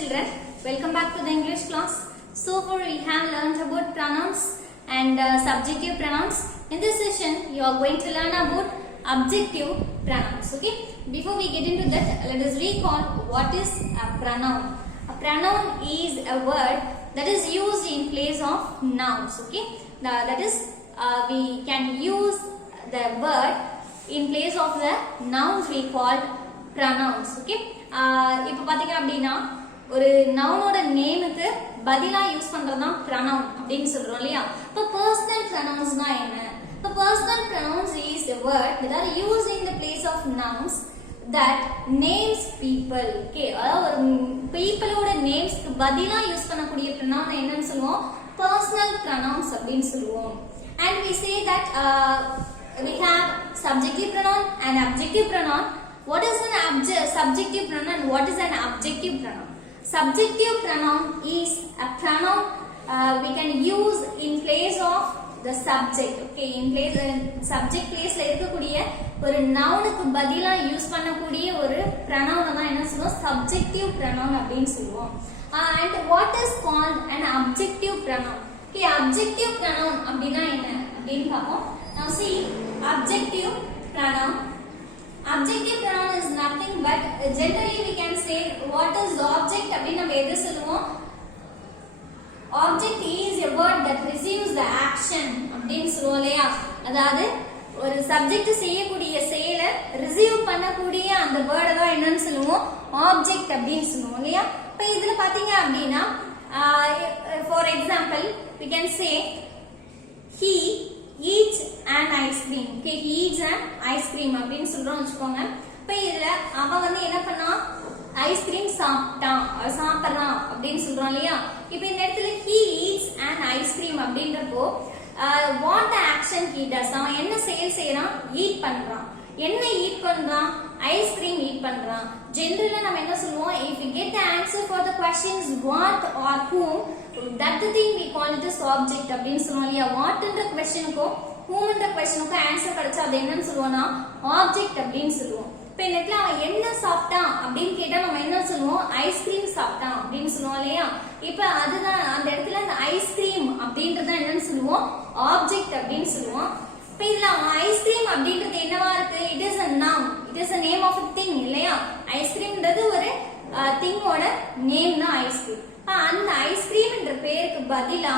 children, welcome back to the English class. So far we have learned about pronouns and subjective pronouns. In this session you are going to learn about objective pronouns. Okay, before we get into that, let us recall what is a pronoun. A pronoun is a word that is used in place of nouns. Okay, that is we can use the word in place of the nouns we call pronouns. Okay, இப்போ பாத்தீங்க அப்படினா ஒரு நவுனோட நேமுக்கு பதிலா use பண்றது தான் pronoun அப்படினு சொல்றோம் இல்லையா. இப்போ personal pronounsனா என்ன? இப்போ personal pronouns is a word that are used in the place of nouns that names people. Okay, அதாவது ஒரு peopleோட நேம்ஸ்க்கு பதிலா யூஸ் பண்ணக்கூடிய pronoun என்னன்னு சொல்லுவோம்? Personal pronouns அப்படினு சொல்லுவோம். And we say that we have subjective pronoun and objective pronoun. What is an subjective pronoun and what is an objective pronoun? Subjective pronoun is a pronoun we can use in place of the subject. Okay, in place subject place la irukkudiya ஒரு நவுனுக்கு பதிலா use பண்ணக்கூடிய ஒரு pronoun தான் என்ன சொல்லுவோம்? Subjective pronoun அப்படினு சொல்லுவோம். And what is called an objective pronoun? Okay, objective pronoun அப்படினா என்ன அப்படினு பாப்போம். Now see, objective pronoun. Objective pronoun is nothing but generally we can say what is the object அப்படினு நம்ம எதை சொல்லுவோம்? Object is a word that receives the action அப்படினு சொல்லுவோம் இல்லையா. அதாவது ஒரு சப்ஜெக்ட் செய்யக்கூடிய செயலை ரிசீவ் பண்ணக்கூடிய அந்த வேர்டை தான் என்னன்னு சொல்லுவோம்? ஆப்ஜெக்ட் அப்படினு சொல்லுவோம் இல்லையா. இப்போ இதுல பாத்தீங்க அப்படினா for example we can say he eats an ice cream. Okay, he eats an ice cream அப்படினு சொல்றோம்னு வெச்சுக்கோங்க. இப்போ இதுல அவன் வந்து என்ன பண்ணா? ஐஸ்கிரீம் சாப்பிடுறான் அப்படினு சொல்றோம் இல்லையா. இப்போ இந்த இடத்துல he eats an ice cream அப்படின்றப்போ what the action he does, அவன் என்ன செயல் செய்யறான்? eat பண்றான். என்ன eat பண்றான்? ஐஸ்கிரீம் eat பண்றான். ஜெனரலா நம்ம என்ன சொல்லுவோம்? if we get the answer for the questions what or whom, that the thing we call it as object அப்படினு சொல்லுவோம் இல்லையா. what என்ற क्वेश्चनக்கு whom என்ற क्वेश्चनக்கு ஆன்சர் கிடைச்சா அது என்னன்னு சொல்லுவோம்னா ஆப்ஜெக்ட் அப்படினு சொல்லுவோம். இப்போ இந்த இடத்துல அவன் என்ன சாப்பிட்டான் அப்படினு கேட்டா நம்ம என்ன சொல்லுவோம்? ஐஸ்கிரீம் சாப்பிட்டான் அப்படினு சொல்லுவோம் இல்லையா. இப்போ அதுதான் அந்த இடத்துல அந்த ஐஸ்கிரீம் அப்படின்றது என்னன்னு சொல்லுவோம்? ஆப்ஜெக்ட் அப்படினு சொல்லுவோம். இப்போ இதுல ஐஸ்கிரீம் அப்படின்றது என்னவா இருக்கு? It is a noun, it is a name of a thing இல்லையா. ஐஸ்கிரீம்ன்றது ஒரு திங்கோட நேம் தான் ஐஸ்கிரீம். அந்த ஐஸ்கிரீம் என்ற பேருக்கு பதிலா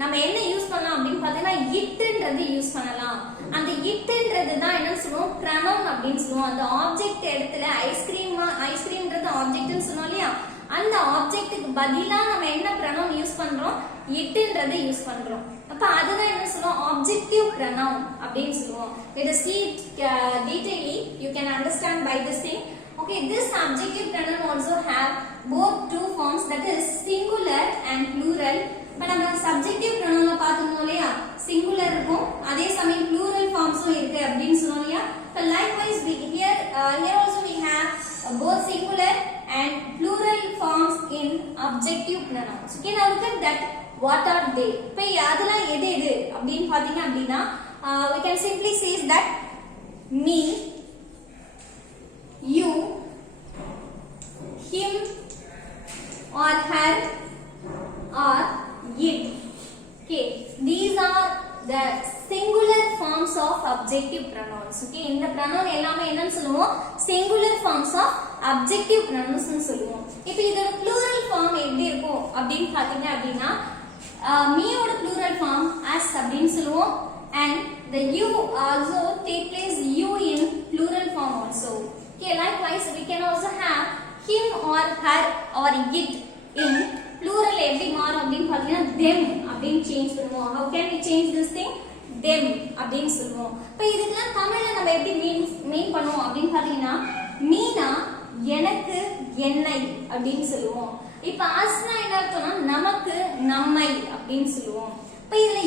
நம்ம என்ன யூஸ் பண்ணலாம் அப்படின்னு பாத்தீங்கன்னா இட்ன்றது யூஸ் பண்ணலாம். அந்த இட்ன்றது தான் என்ன சொல்லுவோம்? pronoun அப்படின்னு சொல்லுவோம். அந்த ஆப்ஜெக்ட் இடத்துல ஐஸ்கிரீம்ன்றது ஆப்ஜெக்ட்னு சொன்னோம் இல்லையா. அந்த ஆப்ஜெக்ட்டுக்கு பதிலா நம்ம என்ன pronoun யூஸ் பண்றோம்? இட்ன்றது யூஸ் பண்றோம். அப்ப அதுதான் என்ன சொல்லுவோம்? ஆப்ஜெக்டிவ் pronoun அப்படின்னு சொல்லுவோம். Let us see it detailedly. You can understand by this thing. Okay, this subjective pronoun also have both two forms, that is singular and plural. But நம்ம subjective pronoun பார்த்தோம் இல்லையா, singular இருக்கும், அதே சமயம் plural forms-உம் இருக்கு அப்படினு சொன்னோம் இல்லையா. So likewise here also we have both singular and plural forms in objective pronouns. Okay, now look at that. What are they? இப்போ அதெல்லாம் எது எது அப்படினு பாத்தீங்க அப்படினா we can simply say that me, you, him or her or it. Okay, these are the singular forms of objective pronouns. Okay, இந்த pronoun எல்லாமே என்னன்னு சொல்லுவோம்? singular forms of objective pronouns னு சொல்லுவோம். இப்போ இதோட plural form எப்படி இருக்கும் அப்படினு பாத்தீங்க அப்படினா me ஓட plural form as அப்படினு சொல்லுவோம். and the you also take place you in plural form also. Okay, likewise we can also have him or her or it in plural எப்படி மாறும் அப்படினு பாத்தீங்கன்னா them அப்படினு சேஞ்ச் பண்ணுவோம். how can we change this thing? them அப்படினு சொல்லுவோம். இப்போ இதுக்கெல்லாம் தமிழ்ல நம்ம எப்படி மீன் பண்ணுவோம் அப்படினு பாத்தீங்கன்னா மீனா எனக்கு என்னை அப்படினு சொல்லுவோம். இப்போ asனா என்ன அர்த்தம்னா நமக்கு நம்மை அப்படினு சொல்லுவோம். இப்போ இதுல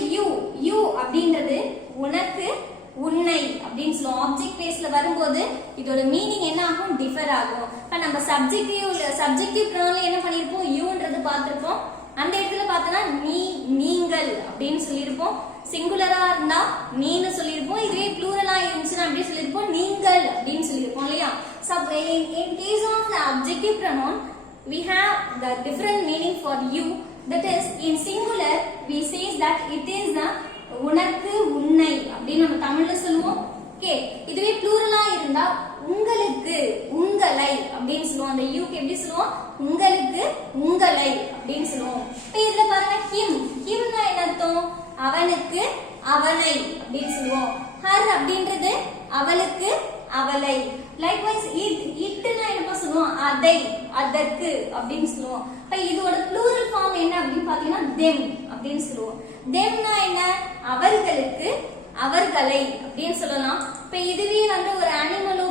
you அப்படின்றது உனக்கு உன்னை அப்படினு சொல்லுவோம். ஆப்ஜெக்ட் பேஸ்ல வரும்போது இதோட மீனிங் என்ன ஆகும்? டிஃபர் ஆகும். இப்ப நம்ம சப்ஜெக்டிவ் pronounல என்ன பண்ணிருப்போம்? யூன்றது பார்த்திருப்போம். அந்த இடத்துல பார்த்தனா நீங்கள் அப்படினு சொல்லிருப்போம். சிங்குலரா இருந்தா நீன்னு சொல்லிருப்போம். இதுவே ப்ளூரலா இருந்துச்சுனா அப்படி சொல்லிருப்போம் நீங்கள் அப்படினு சொல்லிருப்போம் இல்லையா. in case of the objective pronoun we have the different meaning for you. That is, in singular we say that it is a உனக்கு உன்னை அப்படின்னு நம்ம தமிழ்ல சொல்லுவோம். ஓகே, இதுவே ப்ளூரலா இருந்தா உங்களுக்கு உங்களை அப்படின்னு சொல்லுவோம். அந்த யூக்கு எப்படி சொல்லுவோம்? உங்களுக்கு உங்களை அப்படின்னு சொல்லுவோம். இப்போ இதுல பாருங்க, him. himனா என்ன அர்த்தம்? அவனுக்கு அவனை அப்படின்னு சொல்லுவோம். her அப்படின்றது அவளுக்கு அவளை. லைக்வைஸ் இட்னா என்னப்பா சொல்லுவோம்? அதை அதற்கு அப்படின்னு சொல்லுவோம். இப்ப இதோட ப்ளூரல் ஃபார்ம் என்ன அப்படின்னு பாத்தீங்கன்னா them அப்படின்னு சொல்லுவோம். themனா என்ன? அவர்களுக்கு அவர்களை அப்படின்னு சொல்லலாம். இப்ப இதுவே வந்து ஒரு அனிமலோ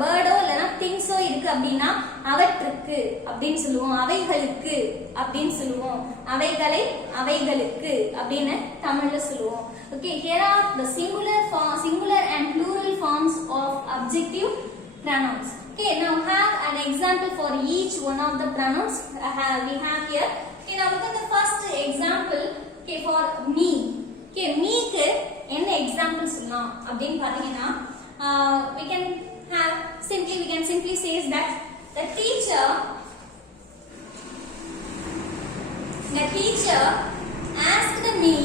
பேர்டோ இல்லைன்னா திங்ஸோ இருக்கு அப்படின்னா அவற்றுக்கு அப்படின்னு சொல்லுவோம். அவைகளுக்கு அப்படின்னு சொல்லுவோம். அவைகளை அவைகளுக்கு அப்படின்னு தமிழ்ல சொல்லுவோம். Okay, here are the singular and plural forms of adjective pronouns. Okay, now have an example for each one of the pronouns we have here. Okay, now look at the first example. Okay, for me. Okay, me க்கு என்ன example சொல்லலாம் அப்படின்னு பாத்தீங்கன்னா we can simply say that the teacher asked me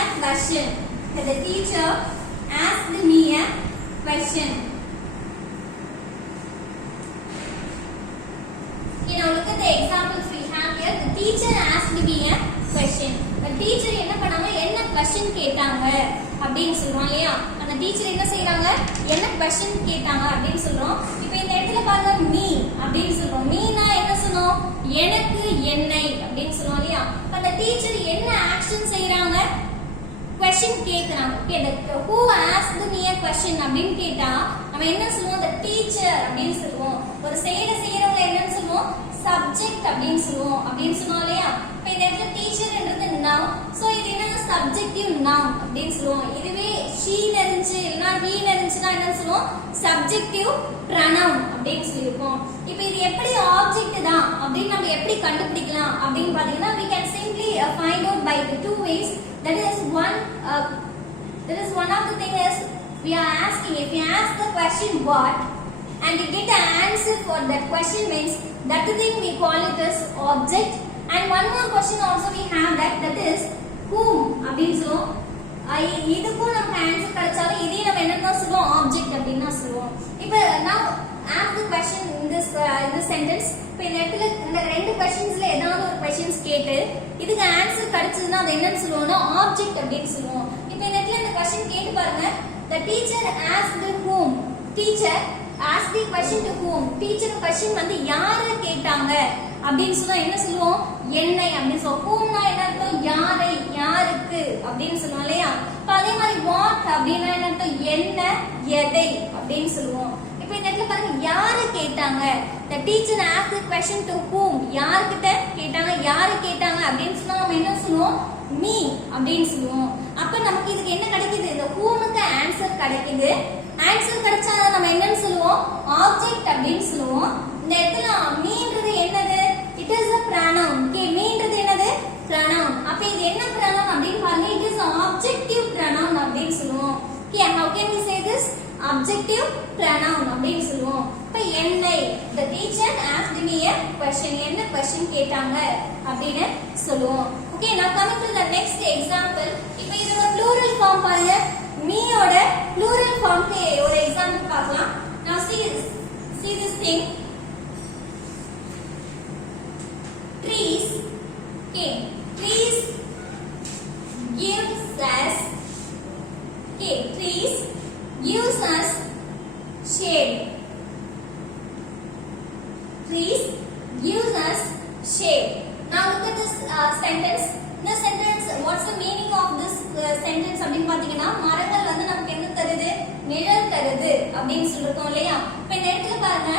a question. The teacher asked me a question. Okay, now look at the examples we have here. The teacher asked me a question. The teacher என்ன பண்ணாங்க? என்ன question கேட்டாங்க அப்படின்னு சொல்றோம் இல்லையா? அந்த teacher என்ன செய்றாங்க? என்ன question கேட்டாங்க அப்படின்னு சொல்றோம். இப்போ இந்த இடத்துல பாருங்க, me அப்படின்னு சொல்றோம். meனா என்ன சொன்னோம்? எனக்கு என்னை அப்படின்னு சொல்றோம் இல்லையா? அந்த டீச்சர் என்ன ஆக்ஷன் செய்றாங்க? question கேக்குறாங்க. Okay, the who asked me a question அப்படின்னு கேட்டா நம்ம என்ன சொல்லுவோம்? the teacher அப்படின்னு சொல்லுவோம். ஒரு செயலை செய்யறவங்க என்னன்னு சொல்லுவோம்? subject அப்படின்னு சொல்லுவோம். அப்படின்னு சொன்னோம் இல்லையா? இப்போ இந்த இடத்துல டீச்சர்ன்றது noun. சோ இது என்னன்னா subjective noun அப்படின்னு சொல்லுவோம். இதுவே she இருந்துச்சு இல்லனா he இருந்துச்சுனா என்ன சொல்லுவோம்? subjective pronoun அப்படின்னு சொல்லிருக்கோம். இப்போ இது எப்படி ஆப்ஜெக்ட் தான் அப்படின்னு நம்ம எப்படி கண்டுபிடிக்கலாம் அப்படின்னு பாத்தீங்கன்னா we can simply find out by the two ways. That is one of the thing is we are asking, if we ask the question what and we get an answer for that question means that thing we call it as object. And one more question also we have that is whom அப்படின்னு சொல்லுவோம். இதுக்கும் நமக்கு answer கிடைச்சாலும் இதே நம்ம என்ன சொல்லுவோம்? Object அப்படின்னு சொல்லுவோம். இப்போ now ask the question in this sentence. இப்போ இந்த இடத்துல இந்த ரெண்டு क्वेश्चंसல ஏதாவது ஒரு क्वेश्चंस கேட்டு இதுக்கு ஆன்சர் கிடைச்சதுன்னா அது என்னன்னு சொல்லுவோம்னா ஆப்ஜெக்ட் அப்படின்னு சொல்லுவோம். இப்போ இந்த இடத்துல இந்த क्वेश्चन கேட்டு பாருங்க. The teacher asked whom. Teacher asked the question to whom. Teacher question வந்து யாரை கேட்டாங்க அப்படின்னு சொன்னா என்ன சொல்லுவோம்? என்னை அப்படின்னு சொல்லுவோம். whomனா என்ன அர்த்தம்? யாரை யாருக்கு அப்படின்னு சொல்லுவோம் இல்லையா? இப்போ அதே மாதிரி what அப்படின்னா என்ன அர்த்தம்? என்ன எதை அப்படின்னு சொல்லுவோம். இப்போ இந்த இடத்துல பாருங்க, யாரை கேட்டாங்க? the teacher asked the question to whom. யார்கிட்ட கேட்டாங்க? யாரை கேட்டாங்க அப்படின்னு சொன்னா நம்ம என்ன சொல்லுவோம்? me அப்படின்னு சொல்லுவோம். அப்ப நமக்கு இதுக்கு என்ன கிடைக்குது? இந்த whomக்கு ஆன்சர் கிடைக்குது. ஆன்சர் கிடைச்சா நம்ம என்னன்னு சொல்லுவோம்? ஆப்ஜெக்ட் அப்படின்னு சொல்லுவோம். இந்த இடத்துல meன்றது என்னது? it is a pronoun. Okay, meன்றது என்னது? pronoun. அப்ப இது என்ன pronoun அப்படின்னு பாருங்க, it is objective pronoun அப்படின்னு சொல்லுவோம். Okay, how can we say this? Objective pronoun அப்படின்னு சொல்லுவோம். இப்ப என்னை, the teacher asked me a question. என்ன question கேட்டாங்க அப்படின்னு சொல்லுவோம். Okay, now coming to the next example. இப்போ இதோட plural form பாருங்க. me ஓட plural formக்கு ஒரு example பார்க்கலாம். Now see this thing. Trees. Okay, trees gives us shade. Trees gives us shade. Now look at this sentence. This sentence, what's the meaning of this sentence அப்படினு பாத்தீங்கன்னா, மரங்கள் வந்து நமக்கு என்ன தருது? நிழல் தருது அப்படினு சொல்றோம் இல்லையா? இப்போ இந்த இடத்துல பாருங்க,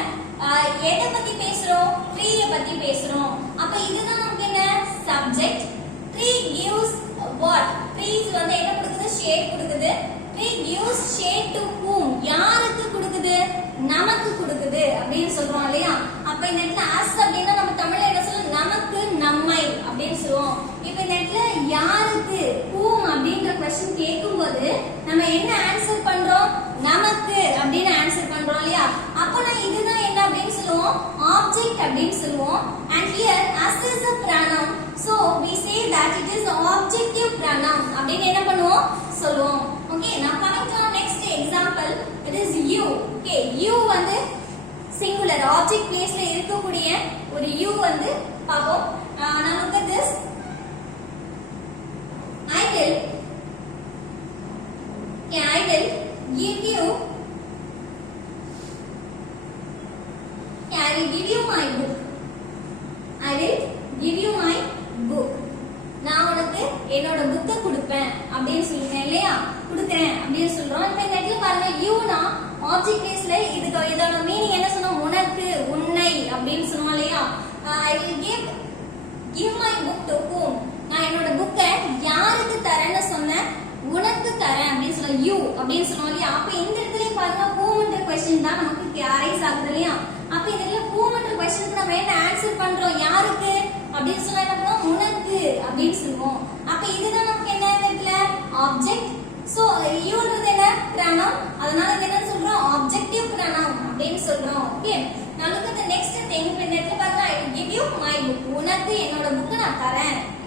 எதை பத்தி பேசுறோம்? ட்ரீயை பத்தி பேசுறோம். அப்ப இதுதான் நமக்கு என்ன? Subject. tree gives what? trees வந்து என்ன கொடுக்குது? shade கொடுக்குது. tree gives shade to whom? யாருக்கு கொடுக்குது? நமக்கு கொடுக்குது அப்படினு சொல்றோம் இல்லையா? அப்ப இந்த இடத்துல us அப்படினா நம்ம தமிழ்ல என்ன சொல்றோம்? நமக்கு, நம்மை அப்படினு சொல்றோம். இப்போ இந்த இடத்துல யாருக்கு, whom அப்படிங்கற क्वेश्चन கேக்கும்போது நம்ம என்ன ஆன்சர் பண்றோம்? நமக்கு அப்படின்னு ஆன்சர் பண்றோம் இல்லையா? அப்பனா இதுதான் என்ன அப்படின்னு சொல்லுவோம்? ஆப்ஜெக்ட் அப்படின்னு சொல்லுவோம். And here as is a pronoun, so we say that it is objective pronoun அப்படின்னு என்ன பண்ணுவோம்? சொல்லுவோம். Okay, now coming to our next example, it is you. Okay, you வந்து singular object place ல இருக்கக்கூடிய ஒரு you வந்து பாப்போம். Now look at this. I will give you my book. I will give you my book. நான் உனக்கு என்னோட புக்கை கொடுப்பேன் அப்படின்னு சொல்றேன் இல்லையா? கொடுக்கிறேன் அப்படின்னு சொல்றோம். இப்ப இந்த இடத்துல பாருங்க you னா ஆப்ஜெக்ட் பிளேஸ்ல இதுக்கு இதோட மீனிங் என்ன சொன்னோம்? உனக்கு, உன்னை அப்படின்னு சொன்னோம் இல்லையா? I will give my book to whom? நான் என்னோட புக்கை யாருக்கு தரேன்னு சொன்னேன்? உனக்கு தரேன் அப்படின்னு சொல்ல you அப்படின்னு சொன்னோம் இல்லையா? அப்ப இந்த இடத்துல பாருங்க whomன்ற क्वेश्चन தான் நமக்கு அரைஸ் ஆகுது இல்லையா? அப்ப இதெல்ல whomன்ற क्वेश्चனுக்கு நம்ம என்ன ஆன்சர் பண்றோம்? யாருக்கு அப்படின்னு சொன்னா என்ன பண்ணுவோம்? உனக்கு அப்படின்னு சொல்லுவோம். அப்ப இதுதான் நமக்கு என்ன இடத்துல ஆப்ஜெக்ட். சோ youன்றது என்ன? pronoun. அதனால என்ன சொல்றோம்? ஆப்ஜெக்டிவ் pronoun அப்படின்னு சொல்றோம். Okay, now look at the next thing. இந்த இடத்துல பாருங்க I will give you my book. உனக்கு என்னோட புக்கை நான்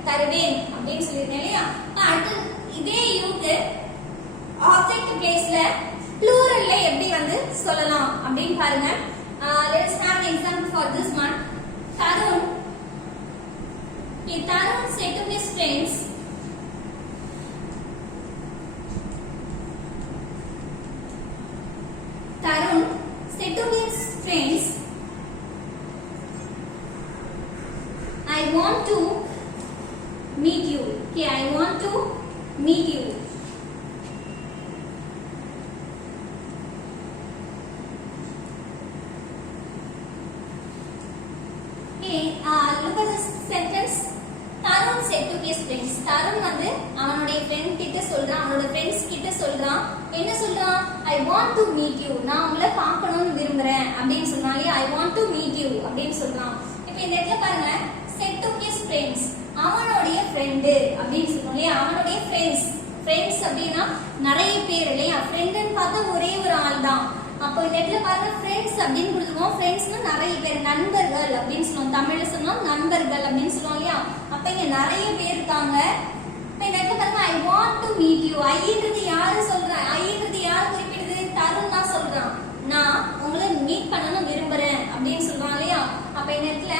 தருவேன் அப்படின்னு சொல்லிட்டேன் இல்லையா? அடுத்து இதே யூக்கு ஆப்ஜெக்ட் பிளேஸ்ல ப்ளூரல்ல எப்படி வந்து சொல்லலாம் அப்படின்னு பாருங்க. Let's have an example for this one. Tarun said to his friends, I want to meet you. Okay, I want to meet you. Okay, look at this sentence. Tarun said to his friends. Tarun வந்து அவனுடைய friend கிட்ட சொல்றான், அவனோட friends கிட்ட சொல்றான். என்ன சொல்றான்? I want to meet you. நான் உங்களை பார்க்கணும்னு விரும்புறேன் அப்படின்னு சொன்னாலே I want to meet you அப்படின்னு சொல்றான். இப்போ இந்த இடத்துல பாருங்க said to his friends. அவனுடைய friend அப்படின்னு சொல்றோம்ல, அவனுடைய friends அப்படினா நிறைய பேர் இல்லையா? friendன்னு பார்த்தா ஒரே ஒரு ஆள் தான். அப்போ இந்த இடத்துல பாருங்க friends அப்படின்னு கொடுத்துருவோம். friendsனா நிறைய பேர், நண்பர்கள் அப்படின்னு சொல்லுவோம். தமிழ்ல சொன்னா நண்பர்கள் அப்படின்னு சொல்லுவோம் இல்லையா? அப்ப இங்க நிறைய பேர் இருக்காங்க. இப்ப இந்த இடத்துல பாருங்க I want to meet you. ஐன்றது யாரு சொல்றா? ஐன்றது யார் குறிப்பிடுது? தருண் தான் சொல்றான். நான் உங்களை மீட் பண்ணனும் விரும்புறேன் அப்படின்னு சொல்றான் இல்லையா? அப்ப இந்த இடத்துல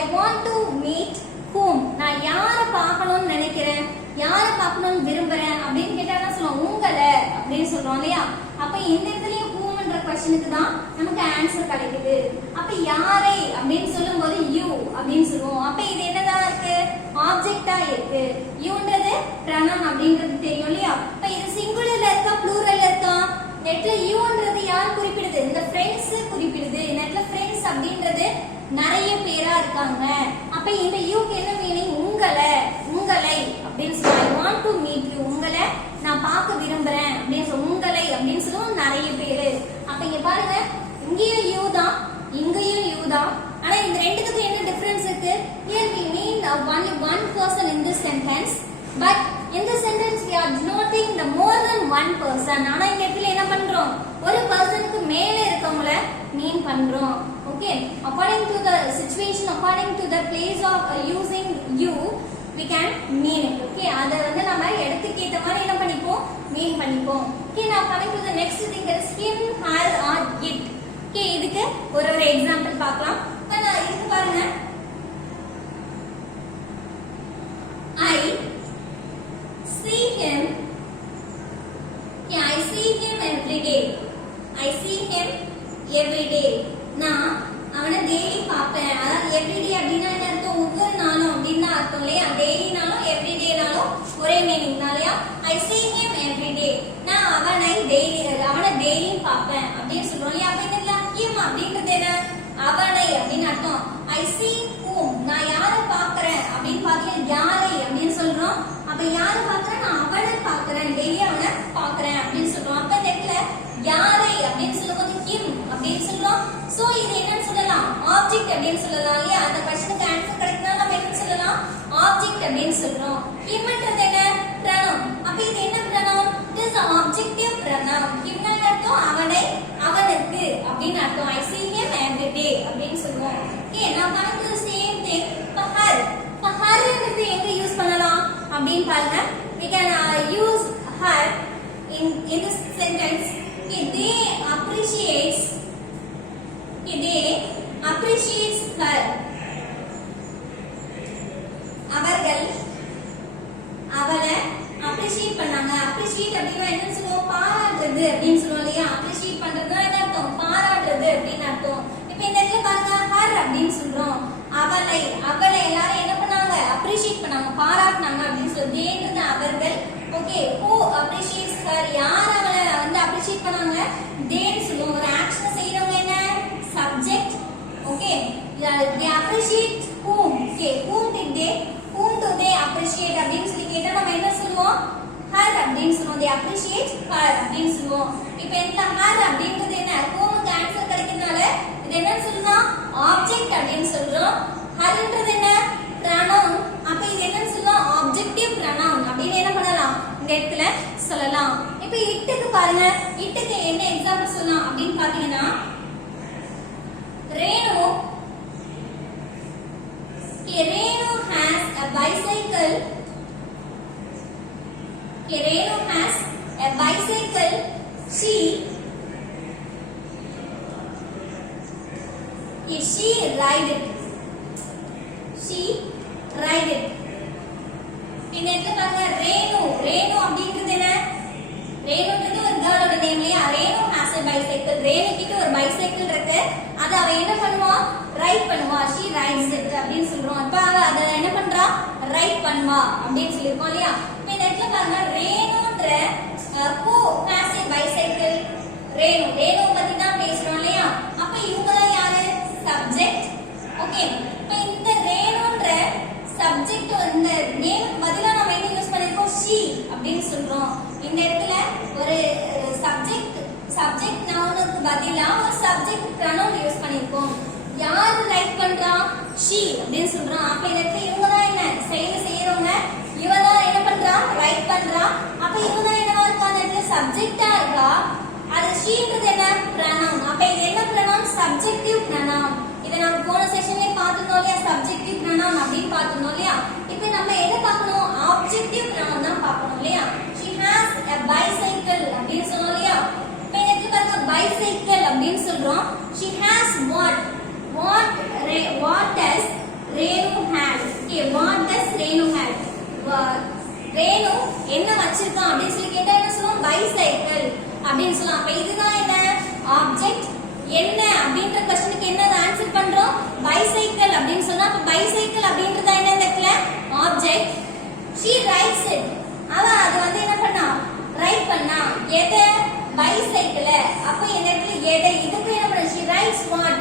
I want to meet whom? நான் யாரை பார்க்கணும்னு நினைக்கிறேன், யாரை பார்க்கணும்னு விரும்புறேன் அப்படின்னு கேட்டா என்ன சொல்லுவோம்? உங்களை அப்படின்னு சொல்றோம் இல்லையா? அப்ப இந்த இடத்துலயும் whomன்ற क्वेश्चனுக்கு தான் நமக்கு ஆன்சர் கிடைக்குது. அப்ப யாரை அப்படின்னு சொல்லும்போது you அப்படின்னு சொல்லுவோம். அப்ப இது என்னதா இருக்கு? ஆப்ஜெக்ட்டா இருக்கு. youன்றது pronoun அப்படிங்கிறது தெரியும் இல்லையா? அப்ப இது சிங்குலர்ல இருக்கா ப்ளூரல்ல இருக்கா? நெட்ல youன்றது யார் குறிப்பிடுது? இந்த friends குறிப்பிடுது. நெட்ல friends அப்படின்றது நிறைய பேரா இருக்காங்க. அப்ப இந்த யூக்கு என்ன மீனிங்? உங்களை அப்படின்னு சொல்லுவோம். I want to meet you. உங்களை நான் பார்க்க விரும்புறேன் அப்படின்னு சொல்லுவோம். உங்களை அப்படின்னு சொல்லுவோம் நிறைய பேரு. அப்ப இங்க பாருங்க இங்கேயும் யூ தான், இங்கேயும் யூ தான். ஆனா இந்த ரெண்டுத்துக்கும் என்ன டிஃபரன்ஸ் இருக்கு? Here we mean one person in this sentence, but in this sentence we are denoting the more than one person. ஆனா இந்த இடத்துல என்ன பண்றோம்? ஒரு பர்சனுக்கு மேல இருக்கவங்கள மீன் பண்றோம். Okay, according to the situation, according to the place of using you, we can mean it. Okay, அத வந்து நம்ம இடத்துக்கு ஏத்த மாதிரி என்ன பண்ணிப்போம்? மீன் பண்ணிப்போம். Okay, now coming to the next thing is him, her or it. Okay, இதுக்கு ஒரு எக்ஸாம்பிள் பார்க்கலாம். நான் இது பாருங்க. I see him. Yeah, I see him every day. I see him every day. நான் அவனை டெய்லி பார்ப்பேன். அதாவது எவ்ரிடே அப்படின்னா என்ன அர்த்தம்? ஒவ்வொரு நாளும் அப்படின்னு அர்த்தம் இல்லையா? டெய்லினாலும் எவ்ரிடேனாலும் ஒரே மீனிங் தான் இல்லையா? I see him every day. நான் அவனை டெய்லியும் பார்ப்பேன் அப்படின்னு சொல்றோம் இல்லையா? அப்ப இந்த him அப்படின்றது என்ன? அவனை அப்படின்னு அர்த்தம். I see whom? நான் யாரை பார்க்கறேன் அப்படின்னு பார்த்தீங்கன்னா யாரை அப்படின்னு சொல்றோம். அப்ப யாரை பார்க்கறேன்? நான் அவனை பார்க்கறேன், டெய்லி அவனை பார்க்கறேன் அப்படின்னு சொல்றோம். அப்ப இந்த இடத்துல யாரை அப்படின்னு சொல்லும்போது him அப்படின்னு சொல்றோம். சோ இது என்னன்னு சொல்லலாம்? ஆப்ஜெக்ட் அப்படின்னு சொல்லலாம் இல்லையா? அந்த क्वेश्चனுக்கு ஆன்சர் கிடைக்குதா? நம்ம என்ன சொல்லலாம்? ஆப்ஜெக்ட் அப்படின்னு சொல்றோம். himன்றது என்ன? pronoun. அப்ப இது என்ன pronoun? It is an objective pronoun. himனா அர்த்தம் அப்படின்னு பாருங்க. We can use her in this sentence. They appreciates her. அவர்கள் அவளை appreciate பண்ணாங்க. appreciate அப்படினா என்ன சொல்லுவோம்? பாராட்டுறது அப்படின்னு சொல்லுவோம் இல்லையா? appreciate பண்றதுனா என்ன அர்த்தம்? பாராட்டுறது அப்படின்னு அர்த்தம். இப்போ இந்த இடத்துல பாருங்க her அப்படின்னு சொல்றோம். அவளை எல்லாரும் என்ன பண்ணாங்க? appreciate பண்ணாங்க, பாராட்டுனாங்க அப்படின்னு சொல்லி தேன்றது அவர்கள். Okay, who appreciates her? யார் அவளை வந்து appreciate பண்ணாங்க? தேன்னு சொல்லுவோம். ஒரு ஆக்ஷன் செய்றவங்க என்ன? subject. Okay, they appreciate whom? okay, whom do they appreciate அப்படின்னு சொல்லி கேட்டா நம்ம என்ன சொல்லுவோம்? her அப்படின்னு சொல்லுவோம். they appreciate her அப்படின்னு சொல்லுவோம். இப்போ இந்த her அப்படின்றது என்ன? whomக்கு ஆன்சர் கிடைக்கிறதுனால இது என்ன சொல்லலாம்? ஆப்ஜெக்ட் அப்படின்னு சொல்றோம். herன்றது என்ன? pronoun. அப்ப இது என்ன சொல்லலாம்? ஆப்ஜெக்டிவ் pronoun அப்படின்னு என்ன பண்ணலாம்? இந்த இடத்துல சொல்லலாம். இப்போ இட்டுக்கு பாருங்க, இட்டுக்கு என்ன எக்ஸாம்பிள் சொல்லலாம் அப்படின்னு பாத்தீங்கன்னா Renu has a bicycle. Renu has a bicycle. She ride it. இந்த இடத்துல பாருங்க ரேணு அப்படிங்கிறது என்ன? ரேணுன்றது ஒரு கேர்ளோட நேம் இல்லையா? Renu has a bicycle. Renu கிட்ட ஒரு பைசைக்கிள் இருக்கு. அத அவ என்ன பண்ணுவா? ரைட் பண்ணுவா. she rides it அப்படின்னு சொல்றோம். அப்ப அவ அத என்ன பண்றா? ரைட் பண்ணுவா அப்படின்னு சொல்லிருக்கோம் இல்லையா? இப்போ இந்த இடத்துல பாருங்க ரேணுன்ற who has a bicycle? Renu பத்தி தான் பேசுறோம் இல்லையா? அப்ப இவங்க தான் யாரு? சப்ஜெக்ட். ஓகே, இப்போ இந்த ரேணுன்ற சப்ஜெக்ட் இந்த நேமுக்கு பதிலா நம்ம என்ன யூஸ் பண்ணிருக்கோம்? she அப்படின்னு சொல்றோம். இந்த இடத்துல ஒரு சப்ஜெக்ட் நவுனுக்கு பதிலா ஒரு சப்ஜெக்ட் pronoun யூஸ் பண்ணிருக்கோம். யார் ரைட் பண்றா? she அப்படின்னு சொல்றோம். அப்ப இந்த இடத்துல இவங்க தான் என்ன செயல் செய்யறவங்க. இவ தான் என்ன பண்றா? ரைட் பண்றா. அப்ப இவங்க தான் என்னவா இருக்கா? அந்த இடத்துல சப்ஜெக்ட்டா இருக்கா. அது sheன்றது என்ன? pronoun. அப்ப இது என்ன pronoun? Subjective pronoun. இத நாம போன செஷன்லயே பார்த்திருந்தோம் இல்லையா? சப்ஜெக்டிவ் pronoun அப்படின்னு பார்த்திருந்தோம் இல்லையா? இப்போ நம்ம என்ன பார்க்கணும்? ஆப்ஜெக்டிவ் pronoun தான் பார்க்கணும் இல்லையா? she has a bicycle அப்படின்னு சொன்னோம் இல்லையா? இப்போ இந்த இடத்துல பாருங்க bicycle அப்படின்னு சொல்றோம். she has what does Renu have? okay, what does Renu have? Renu என்ன வச்சிருக்கான் அப்படின்னு சொல்லி கேட்டா என்ன சொல்லுவோம்? bicycle அப்படின்னு சொல்லலாம். அப்ப இதுதான் என்ன? ஆப்ஜெக்ட். என்ன அப்படின்ற क्वेश्चनக்கு என்ன ஆன்சர் பண்றோம்? bicycle அப்படின்னு சொன்னா அப்ப bicycle அப்படின்றது என்ன? இந்த இடத்துல ஆப்ஜெக்ட். she rides it. அவ அது வந்து என்ன பண்ணா? ரைட் பண்ணா. எதை? bicycle. அப்ப இந்த இடத்துல எதை? இதுக்கு என்ன பண்ண? she rides what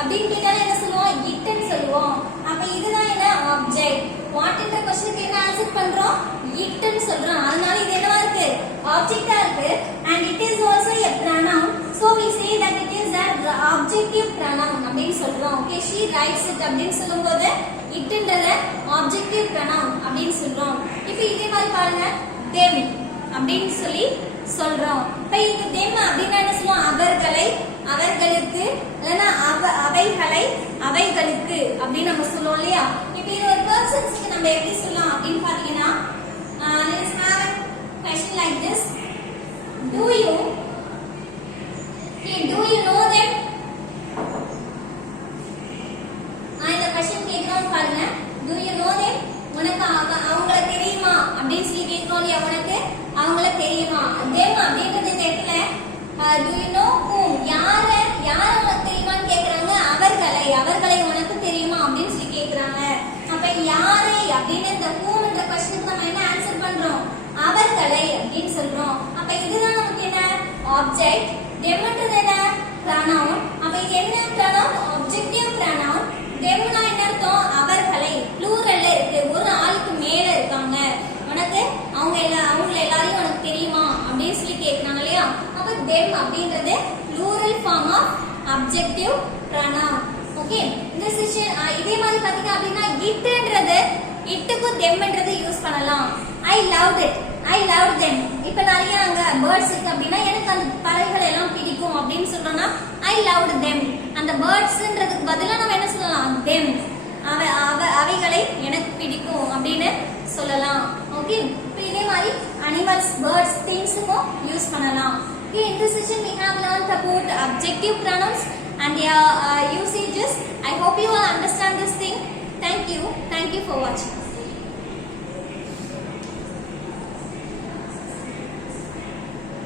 அப்படின்னு கேட்டா என்ன சொல்லுவோம்? இட்னு சொல்லுவோம். அப்ப இதுதான் என்ன? ஆப்ஜெக்ட். வாட்ன்ற क्वेश्चनக்கு என்ன ஆன்சர் பண்றோம்? இட்னு சொல்றோம். அதனால இது என்னவா இருக்கு? ஆப்ஜெக்ட்டா இருக்கு. and it is also a pronoun, so we say that it is an objective pronoun அப்படின்னு சொல்றோம். okay, she writes it அப்படின்னு சொல்லும்போது இட்ன்றத ஆப்ஜெக்டிவ் pronoun அப்படின்னு சொல்றோம். இப்போ இதே மாதிரி பாருங்க them அப்படின்னு சொல்லி சொல்றோம். இப்போ இந்த them அப்படினா என்ன சொல்லுவோம்? அவர்களை, அவர்களுக்கு, இல்லனா அவைகளை, அவைகளுக்கு அப்படி நம்ம சொல்லுவோம் இல்லையா? இப்போ இது ஒரு பர்சன்ஸ்க்கு நம்ம எப்படி சொல்லலாம் அப்படின்னு பாத்தீங்கன்னா let's have a question like this. Do you know them? இந்த क्वेश्चन கேக்குறோம் பாருங்க. Do you know them? உனக்கு அவங்கள தெரியுமா அப்படின்னு சொல்லி கேக்குறோம் இல்லையா? உனக்கு அவங்கள தெரியுமா? them அப்படின்றது இந்த இடத்துல do you know whom? யார உனக்கு தெரியுமான்னு கேக்குறாங்க. அவர்களை உனக்கு தெரியுமா அப்படின்னு சொல்லி கேக்குறாங்க. அப்ப யாரை அப்படின்னு இந்த whomன்ற क्वेश्चனுக்கு நம்ம என்ன ஆன்சர் பண்றோம்? அவர்களை அப்படின்னு சொல்றோம். அப்ப இதுதான் நமக்கு என்ன? ஆப்ஜெக்ட். themன்றது என்ன? pronoun. அப்ப இது என்ன pronoun? Objective pronoun. themனா என்ன அர்த்தம்? அவர்களை. ப்ளூரல்ல இருக்கு. ஒரு ஆளுக்கு மேல இருக்காங்க. உனக்கு அவங்க எல்லாரையும் உனக்கு தெரியுமா அப்படின்னு சொல்லி கேக்குறாங்க இல்லையா? அப்ப them அப்படின்றது plural form of objective pronoun. Okay, இந்த செஷன் இதே மாதிரி பாத்தீங்க அப்படின்னா இட்ன்றது இட்டுக்கு themன்றது யூஸ் பண்ணலாம். I loved it, I loved them. இப்ப நிறைய அங்க பேர்ட்ஸ் இருக்கு அப்படின்னா எனக்கு அந்த பறவைகள் எல்லாம் பிடிக்கும் அப்படின்னு சொல்றோம்னா I loved them. அந்த பேர்ட்ஸ்ன்றதுக்கு பதிலா நம்ம என்ன சொல்லலாம்? them. அவைகளை எனக்கு பிடிக்கும் அப்படின்னு சொல்லலாம். ஓகே இப்போ இதே மாதிரி அனிமல்ஸ் பேர்ட்ஸ் திங்ஸ்க்கும் யூஸ் பண்ணலாம் okay in this session we have learned about adjective pronouns and their usages. I hope you all understand this thing. Thank you for watching.